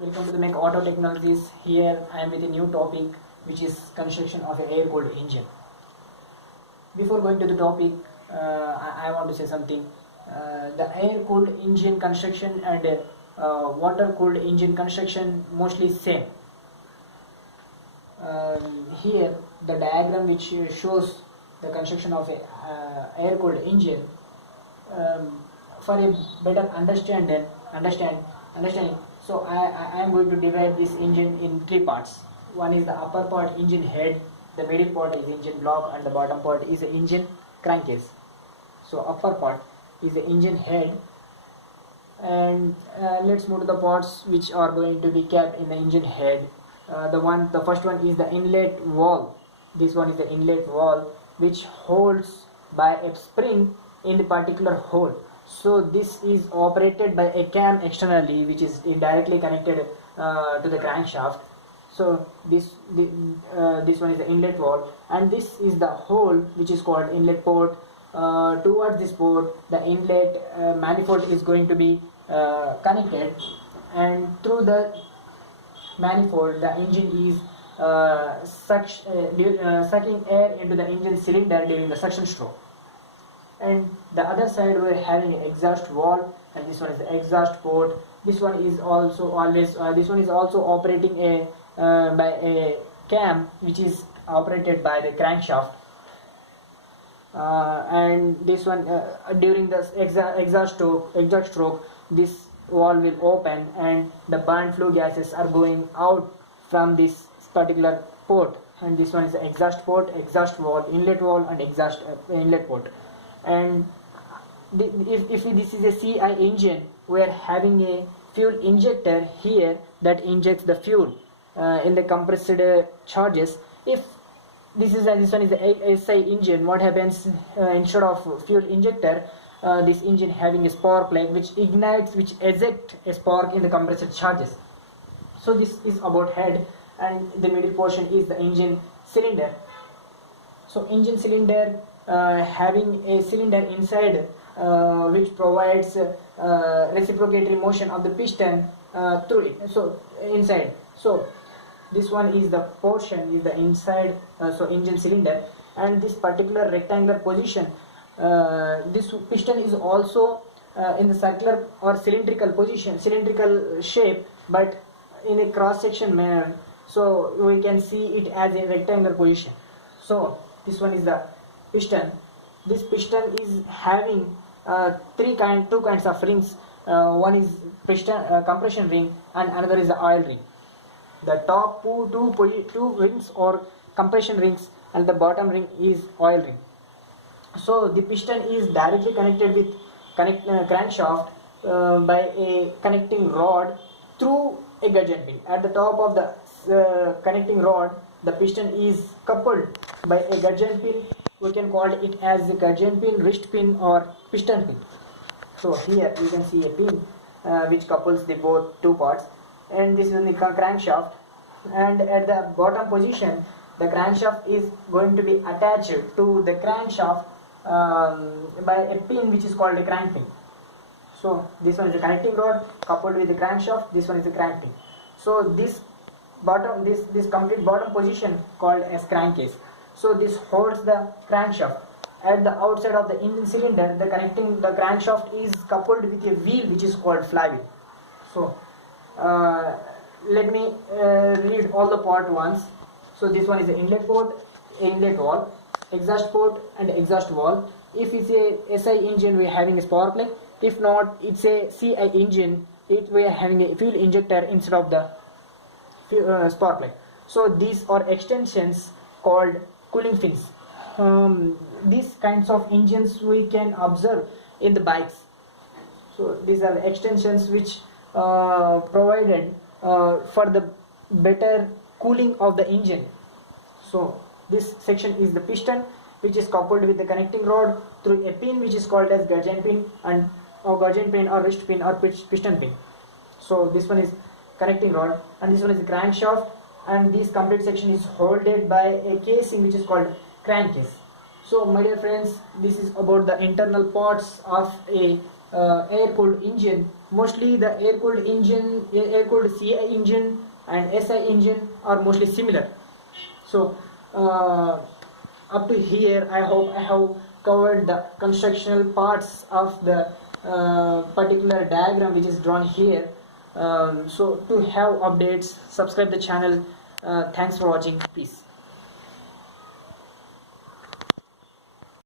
Welcome to the Make Auto Technologies. Here I am with a new topic, which is construction of an air-cooled engine. Before going to the topic, I want to say something. The air-cooled engine construction and water-cooled engine construction mostly same. Here the diagram which shows the construction of a air-cooled engine. For a better understanding, so I am going to divide this engine in three parts. One is the upper part, engine head, the middle part is engine block, and the bottom part is the engine crankcase. So upper part is the engine head, and let's move to the parts which are going to be kept in the engine head. The first one is the inlet valve. This one is the inlet valve which holds by a spring in the particular hole. So this is operated by a cam externally, which is indirectly connected to the crankshaft. So this one is the inlet valve, and this is the hole which is called inlet port. Towards this port, the inlet manifold is going to be connected, and through the manifold, the engine is sucking air into the engine cylinder during the suction stroke. And the other side we are having an exhaust valve, and this one is the exhaust port. This one is also operating by a cam which is operated by the crankshaft. And this one during the exhaust stroke, this valve will open and the burnt flue gases are going out from this particular port. And this one is the exhaust port, exhaust valve, inlet valve, and exhaust inlet port. And if this is a CI engine, we are having a fuel injector here that injects the fuel in the compressed charges. If this one is the SI engine, what happens instead of fuel injector, this engine having a spark plug which ignites, which ejects a spark in the compressed charges. So this is about head, and the middle portion is the engine cylinder. So engine cylinder having a cylinder inside which provides reciprocatory motion of the piston through it. So inside, so this one is the portion is the inside, so engine cylinder, and this particular rectangular position, this piston is also in the circular or cylindrical shape, but in a cross section manner, so we can see it as a rectangular position. So this one is the piston. This piston is having two kinds of rings. One is piston compression ring, and another is the oil ring. The top two rings are compression rings, and the bottom ring is oil ring. So the piston is directly connected with crankshaft by a connecting rod through a gudgeon pin. At the top of the connecting rod, the piston is coupled by a gudgeon pin. We can call it as the gudgeon pin, wrist pin, or piston pin. So here you can see a pin which couples the both two parts, and this is the crankshaft. And at the bottom position, the crankshaft is going to be attached to the crankshaft by a pin which is called a crank pin. So this one is the connecting rod coupled with the crankshaft. This one is the crank pin. So this complete bottom position called as crankcase. So this holds the crankshaft. At the outside of the engine cylinder, the crankshaft is coupled with a wheel which is called flywheel. So let me read all the part once. So this one is the inlet port, inlet valve, exhaust port, and exhaust valve. If it's a SI engine, we are having a spark plug. If not, it's a CI engine, we are having a fuel injector instead of the spark plug. So these are extensions called cooling fins. These kinds of engines we can observe in the bikes. So these are the extensions which provided for the better cooling of the engine. So this section is the piston, which is coupled with the connecting rod through a pin which is called as gudgeon pin, or gudgeon pin, or wrist pin, or piston pin. So this one is connecting rod, and this one is the crankshaft, and this complete section is holded by a casing which is called crankcase. So my dear friends, this is about the internal parts of a air-cooled engine. Mostly the air-cooled engine, air-cooled CI engine and SI engine are mostly similar. So up to here, I hope I have covered the constructional parts of the particular diagram which is drawn here. So to have updates, subscribe the channel. Thanks for watching. Peace.